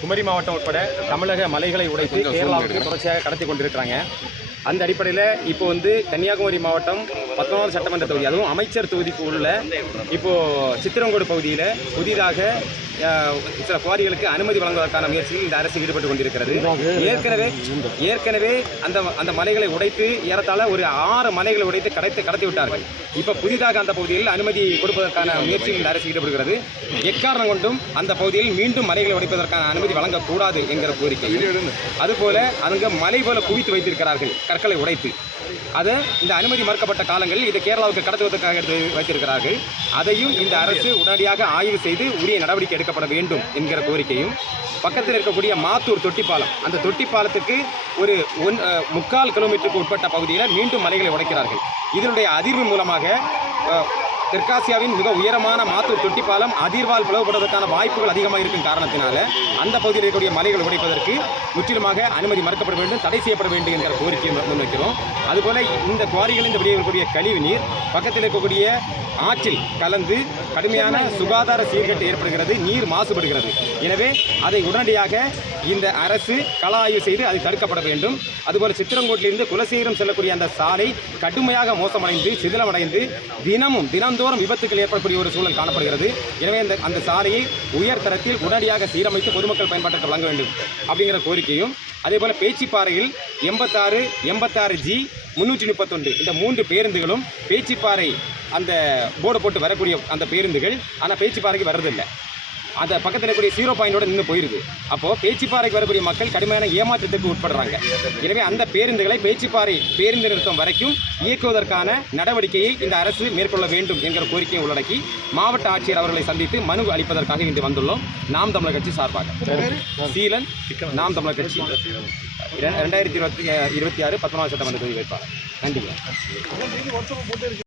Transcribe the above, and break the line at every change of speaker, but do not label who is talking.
குமரி மாவட்டம் உட்பட தமிழக மலைகளை உடைத்து கேரளாவுக்கு தொடர்ச்சியாக கடத்தி கொண்டிருக்கிறாங்க. அந்த அடிப்படையில் இப்போ வந்து கன்னியாகுமரி மாவட்டம் பத்தொன்பது சட்டமன்ற தொகுதி அதுவும் அமைச்சர் தொகுதிக்கு உள்ள இப்போ சித்திரங்கோடு பகுதியில் புதிதாக சில குவாரிகளுக்கு அனுமதி வழங்குவதற்கான முயற்சியில் இந்த அரசு ஈடுபட்டு கொண்டிருக்கிறது. ஏற்கனவே ஏற்கனவே அந்த அந்த மலைகளை உடைத்து ஏறத்தாழ ஒரு ஆறு மலைகளை உடைத்து கடத்தி கடத்தி விட்டார்கள். இப்போ புதிதாக அந்த பகுதியில் அனுமதி கொடுப்பதற்கான முயற்சியில் இந்த அரசு ஈடுபடுகிறது எக்காரணம் கொண்டும் அந்த பகுதியில் மீண்டும் மலைகளை உடைப்பதற்கான அனுமதி வழங்கக்கூடாது என்கிற கோரிக்கை. அதுபோல அங்கே மலை போல குவித்து வைத்திருக்கிறார்கள் கற்களை உடைத்து. அதை இந்த அனுமதி மறுக்கப்பட்ட காலங்களில் இதை கேரளாவுக்கு கடத்துவதற்காக எடுத்து வைத்திருக்கிறார்கள். அதையும் இந்த அரசு உடனடியாக ஆய்வு செய்து உரிய நடவடிக்கை எடுக்க எடுக்கப்பட வேண்டும் என்கிற கோரிக்கையும் பக்கத்தில் இருக்கக்கூடிய மாத்தூர் தொட்டிப்பாலம். அந்த தொட்டிப்பாலத்துக்கு ஒரு ஒன் முக்கால் கிலோமீட்டருக்கு உட்பட்ட பகுதியில் மீண்டும் மலைகளை உடைக்கிறார்கள். இதனுடைய அதிர்வு மூலமாக தெற்காசியாவின் மிக உயரமான மாத்தூர் தொட்டிப்பாலம் அதிர்வால் பிளவுபடுவதற்கான வாய்ப்புகள் அதிகமாக இருக்கும் காரணத்தினால அந்த பகுதியில் இருக்கக்கூடிய மலைகள் உடைப்பதற்கு முற்றிலுமாக அனுமதி மறுக்கப்பட வேண்டும் தடை செய்யப்பட வேண்டும் என்ற கோரிக்கையை முன்வைக்கிறோம். அதுபோல இந்த குவாரிகளில் இந்த வெளியே கழிவு நீர் பக்கத்தில் இருக்கக்கூடிய ஆற்றில் கலந்து கடுமையான சுகாதார சீர்கேட்டு ஏற்படுகிறது நீர் மாசுபடுகிறது. எனவே அதை உடனடியாக இந்த அரசு கள ஆய்வு செய்து அது தடுக்கப்பட வேண்டும். அதுபோல சித்திரங்கோட்டிலிருந்து குலசீரம் செல்லக்கூடிய அந்த சாலை கடுமையாக மோசமடைந்து சிதிலமடைந்து தினமும் தினம் தினந்தோறும் விபத்துக்கள் ஏற்படக்கூடிய ஒரு சூழல் காணப்படுகிறது. எனவே அந்த அந்த சாலையை உயர் தரத்தில் உடனடியாக சீரமைத்து பொதுமக்கள் பயன்பாட்டை வழங்க வேண்டும் அப்படிங்கிற கோரிக்கையும் அதேபோல் பேச்சிப்பாறையில் எண்பத்தாறு எண்பத்தாறு ஜி முன்னூற்றி முப்பத்தொன்று இந்த மூன்று பேருந்துகளும் பேச்சிப்பாறை அந்த போர்டு போட்டு வரக்கூடிய அந்த பேருந்துகள் ஆனால் பேச்சிப்பாறைக்கு வர்றதில்லை. அந்த பக்கத்தில் இருக்கக்கூடிய ஜீரோ பாயிண்டோட நின்று போயிருக்கு அப்போது பேச்சிப்பாறைக்கு வரக்கூடிய மக்கள் கடுமையான ஏமாற்றத்துக்கு உட்படுறாங்க. எனவே அந்த பேருந்துகளை பேச்சிப்பாறை பேருந்து நிறுத்தம் வரைக்கும் இயக்குவதற்கான நடவடிக்கையை இந்த அரசு மேற்கொள்ள வேண்டும் என்கிற கோரிக்கையை உள்ளடக்கி மாவட்ட ஆட்சியர் அவர்களை சந்தித்து மனு அளிப்பதற்காக இன்று வந்துள்ளோம். நாம் தமிழர் கட்சி சார்பாக. சீலன் நாம் தமிழர் கட்சி. ரெண்டாயிரத்தி இருபத்தி இருபத்தி ஆறு பத்தொன்பது சட்டமன்ற தொகுதி வேட்பாளர். நன்றி